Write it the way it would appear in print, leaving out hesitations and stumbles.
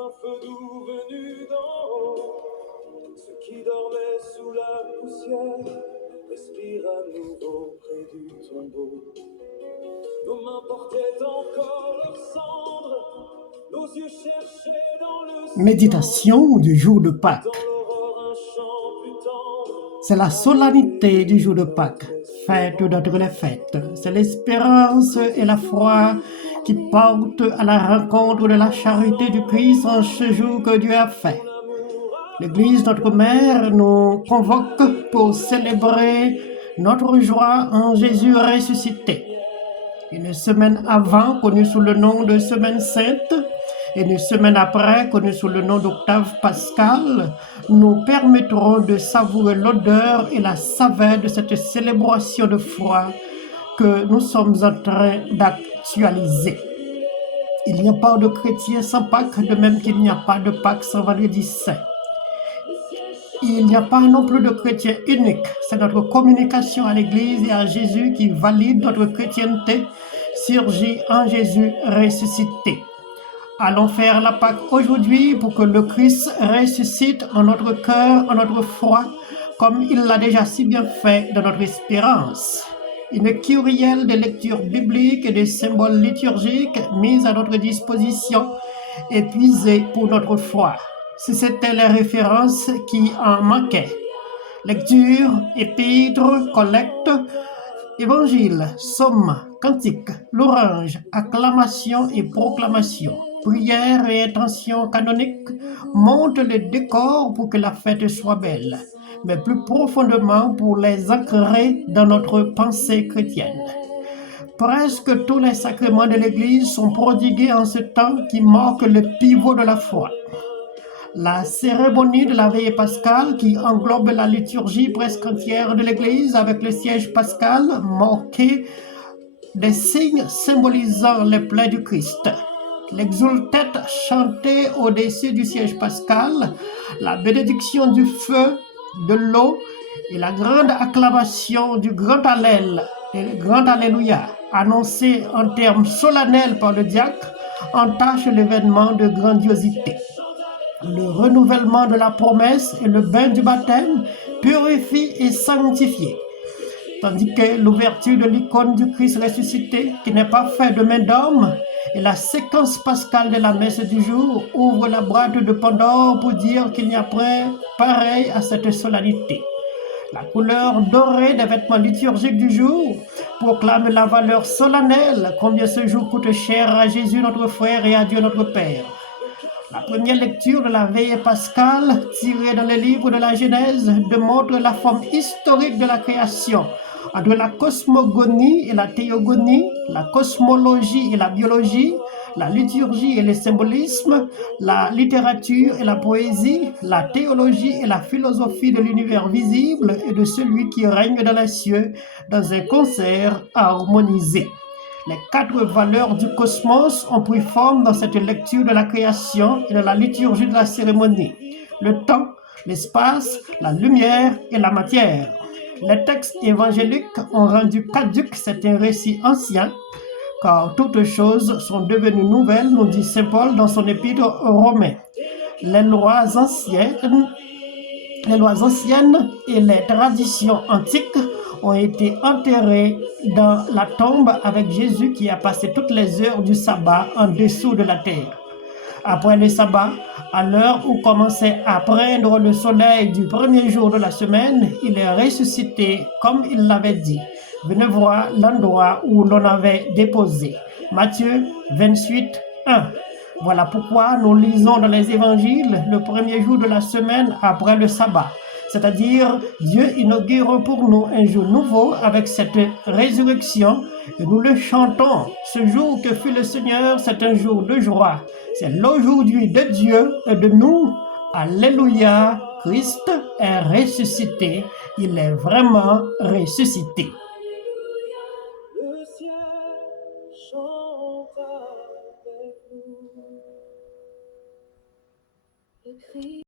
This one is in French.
un feu doux venu d'en haut. Ceux qui dormaient sous la poussière respirent à nouveau près du tombeau. Nos mains portaient encore leurs cendres, nos yeux cherchaient dans le silence. Méditation du jour de Pâques. Dans l'aurore, un chant plus tendre. C'est la solennité du jour de Pâques, fête d'entre les fêtes. C'est l'espérance et la foi qui portent à la rencontre de la charité du Christ en ce jour que Dieu a fait. L'Église, notre mère, nous convoque pour célébrer notre joie en Jésus ressuscité. Une semaine avant, connue sous le nom de Semaine Sainte, et une semaine après, connue sous le nom d'Octave Pascal, nous permettrons de savourer l'odeur et la saveur de cette célébration de foi que nous sommes en train d'actualiser. Il n'y a pas de chrétien sans Pâques, de même qu'il n'y a pas de Pâques sans Vendredi Saint. Il n'y a pas non plus de chrétien unique. C'est notre communication à l'Église et à Jésus qui valide notre chrétienté surgie en Jésus ressuscité. Allons faire la Pâque aujourd'hui pour que le Christ ressuscite en notre cœur, en notre foi, comme il l'a déjà si bien fait dans notre espérance. Une kyrielle de lectures bibliques et de symboles liturgiques mise à notre disposition et puisée pour notre foi. Si c'était les références qui en manquaient. Lecture, épîtres, collecte, évangile, somme, cantique, louange, acclamation et proclamation, prière et intention canonique montent le décor pour que la fête soit belle, mais plus profondément pour les ancrer dans notre pensée chrétienne. Presque tous les sacrements de l'Église sont prodigués en ce temps qui marque le pivot de la foi. La cérémonie de la veillée pascale qui englobe la liturgie presque entière de l'Église avec le siège pascal marqué des signes symbolisant les plaies du Christ. L'exultette chantée au-dessus du siège pascal, la bénédiction du feu, de l'eau et la grande acclamation du grand Allel et le grand Alléluia, annoncé en termes solennels par le diacre, entachent l'événement de grandiosité. Le renouvellement de la promesse et le bain du baptême purifient et sanctifient. Tandis que l'ouverture de l'icône du Christ ressuscité, qui n'est pas faite de main d'homme, et la séquence pascale de la messe du jour ouvre la boîte de Pandore pour dire qu'il n'y a point pareil à cette solennité. La couleur dorée des vêtements liturgiques du jour proclame la valeur solennelle, combien ce jour coûte cher à Jésus notre frère et à Dieu notre Père. La première lecture de la veillée pascale, tirée dans le livre de la Genèse, démontre la forme historique de la création, entre la cosmogonie et la théogonie, la cosmologie et la biologie, la liturgie et le symbolisme, la littérature et la poésie, la théologie et la philosophie de l'univers visible et de celui qui règne dans les cieux, dans un concert harmonisé. Les quatre valeurs du cosmos ont pris forme dans cette lecture de la création et de la liturgie de la cérémonie. Le temps, l'espace, la lumière et la matière. Les textes évangéliques ont rendu caduc certains récits anciens, car toutes choses sont devenues nouvelles, nous dit saint Paul dans son épître aux Romains. Les lois anciennes et les traditions antiques ont été enterrés dans la tombe avec Jésus qui a passé toutes les heures du sabbat en dessous de la terre. Après le sabbat, à l'heure où commençait à poindre le soleil du premier jour de la semaine, il est ressuscité comme il l'avait dit. Venez voir l'endroit où l'on avait déposé. Matthieu 28, 1. Voilà pourquoi nous lisons dans les évangiles le premier jour de la semaine après le sabbat. C'est-à-dire, Dieu inaugure pour nous un jour nouveau avec cette résurrection et nous le chantons. Ce jour que fut le Seigneur, c'est un jour de joie. C'est l'aujourd'hui de Dieu et de nous. Alléluia, Christ est ressuscité. Il est vraiment ressuscité.